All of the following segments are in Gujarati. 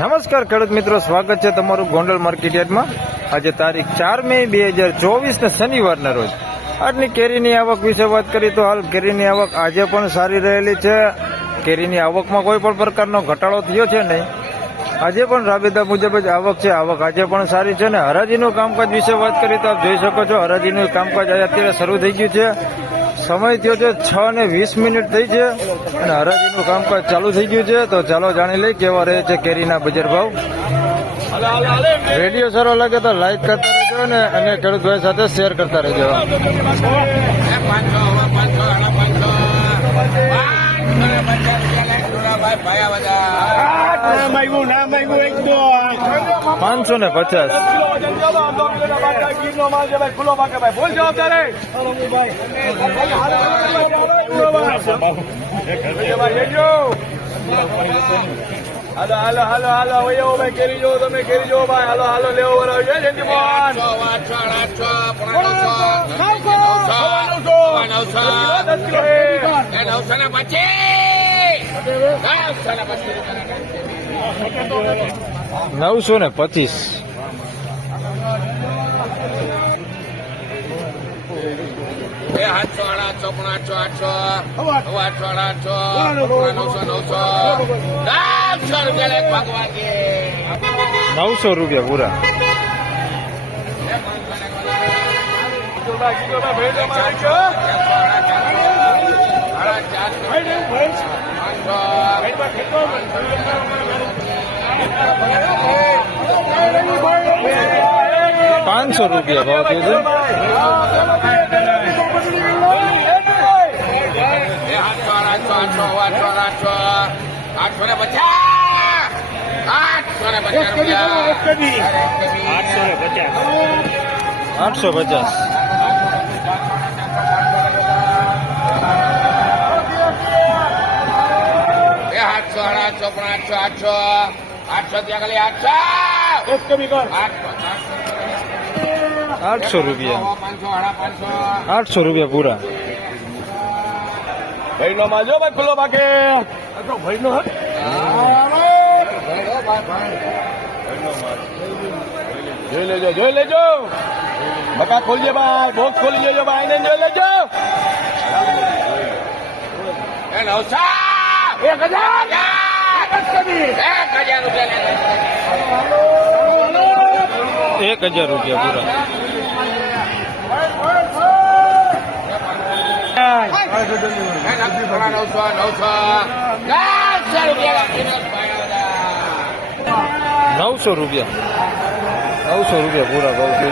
નમસ્કાર ખેડૂત મિત્રો, સ્વાગત છે તમારું ગોંડલ માર્કેટ યાર્ડમાં. આજે તારીખ 4 મે 2024 શનિવારના રોજ આજની કેરીની આવક વિશે વાત કરીએ તો હાલ કેરીની આવક આજે પણ સારી રહેલી છે. કેરીની આવકમાં કોઈ પણ પ્રકારનો ઘટાડો થયો છે નહીં. આજે પણ રાબેતા મુજબ જ આવક છે. આવક આજે પણ સારી છે. ને હરાજીનું કામકાજ વિશે વાત કરીએ તો આપ જોઈ શકો છો, હરાજીનું કામકાજ અત્યારે શરૂ થઈ ગયું છે. સમય થયો છે 6:20 થઈ છે અને હરાજીનું કામકાજ ચાલુ થઈ ગયું છે. તો ચાલો જાણી લઈ કેવા રહે છે કેરીના બજાર ભાવ. રેડિયો સારો લાગે તો લાઈક કરતા રહેજો અને ખેડૂતભાઈ સાથે શેર કરતા રહેજો. ₹550. હાલો હાલો હાલો હાલો ભાઈ કેરી જો તમે કેરી જો ભાઈ. હાલો હાલો લેવો બરાબર છે જયંતિભાઈ. 925. ₹900 પૂરા. ₹500 ભાવ થયો છે. ₹850. ₹800 પૂરા. ભાઈ નો માજો ભાઈ ખુલ્લો ભાગે ભાઈ નો જોઈ લેજો બકા ખોલીએ ભાઈ, બોક્સ ખોલી લેજો ભાઈ ને જોઈ લેજો. 1000 રૂપિયા પૂરા. ₹900 પૂરા ભાવ છે.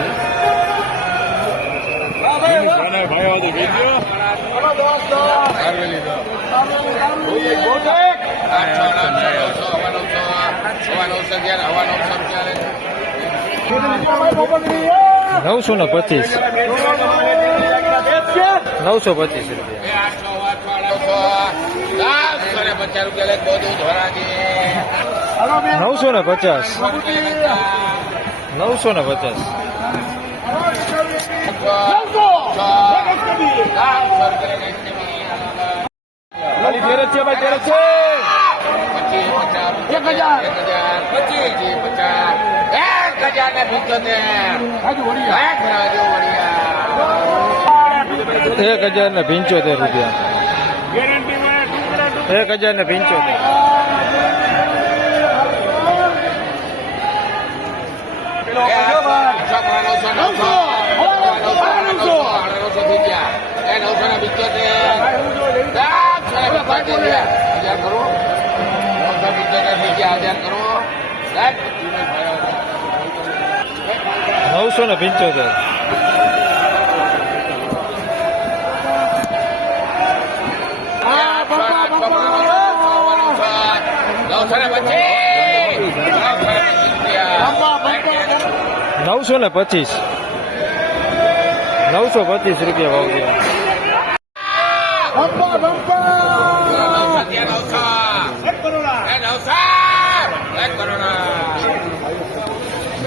₹925.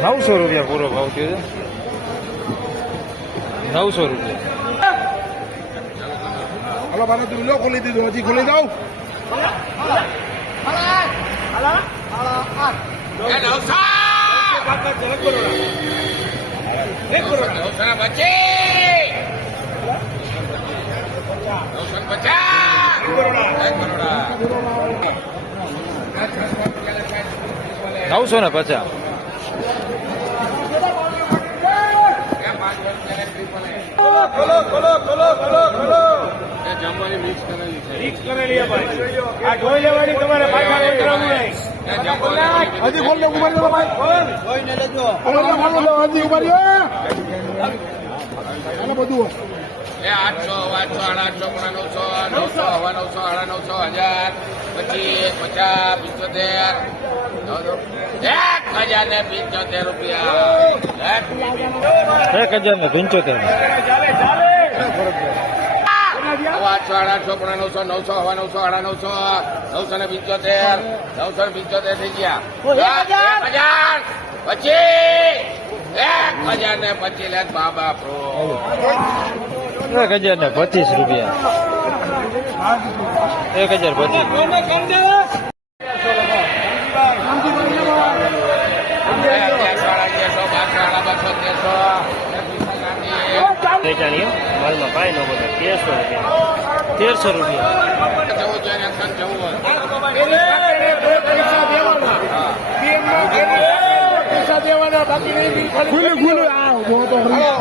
₹900 પૂરો ભાવ થયો છે. 900 રૂપિયા. હલો બાને તું લો ખોલી દીધું હજી ખોલી દઉં નવસો ને 50. ખોલો ખોલો ખોલો ખોલો ખોલો મિક્સ કરેલી છે ભાઈ આ જોઈ લેવાની તમારે પાછા કરાવવું નહીં હજી ખોલ લે ઉભા રહ્યો ભાઈ જોઈને લેજો હજી ઉભા રહ્યો અને બધું 800 800 800 રૂપિયા 1075. 800 975 થઈ ગયા 1025 લે બાબા પ્રો 1025 રૂપિયા. 1025. માલમાં પાય નો બધો 1300 રૂપિયા. ખુલ્લું ખુલ્લું આ ઉભો તો 1100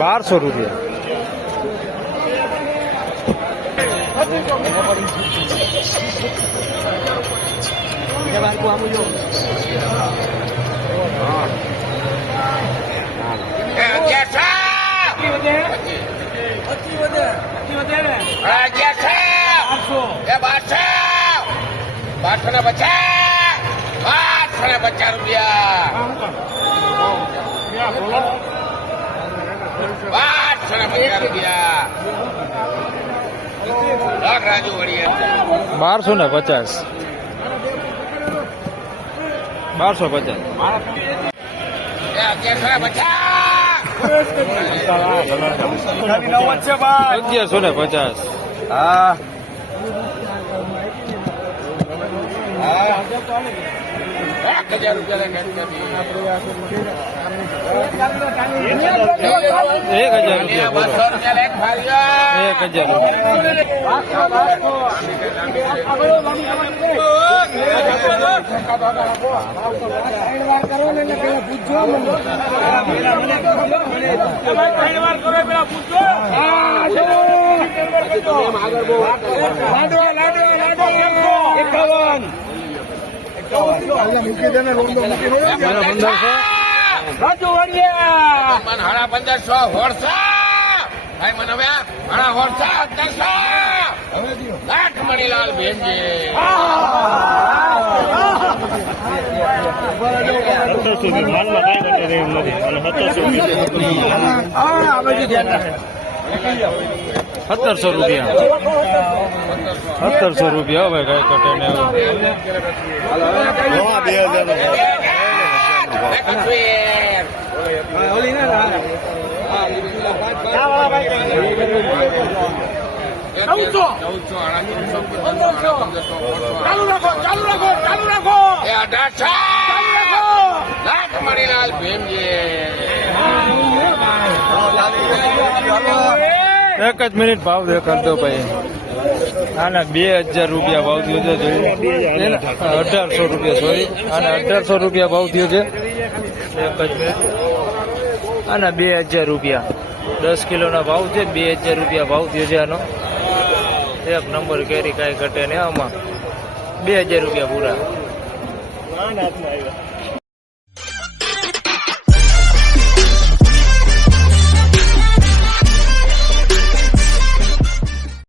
1200 રૂપિયા. રાજુ વળી 1250. 1150. હા 1000 રૂપિયા 1500 હોરસા ભાઈ મને હવે મારા હોરસા 1500 લાખ મણીલાલ બેનજી 1700 માલમાં કાંઈ ઘટે એમ નથી અને 1700 રૂપિયા. 1700 રૂપિયા હવે કઈ કટે ને ચાલુ રાખો 1800 લાખ મણીલાલ બેનજી એક જ મિનિટ ભાવ દેખાડ દો ભાઈ. આના 2000 રૂપિયા ભાવ થયો છે. 1800 રૂપિયા સોરી આના 1800 રૂપિયા ભાવ થયો છે. એક જ મિનિટ. આના 2000 રૂપિયા 10 કિલોના ભાવ છે. 2000 રૂપિયા ભાવ થયો છે આનો. એક નંબર કેરી કાંઈ ઘટે ને આમાં 2000 રૂપિયા પૂરા. હાથમાં આવ્યા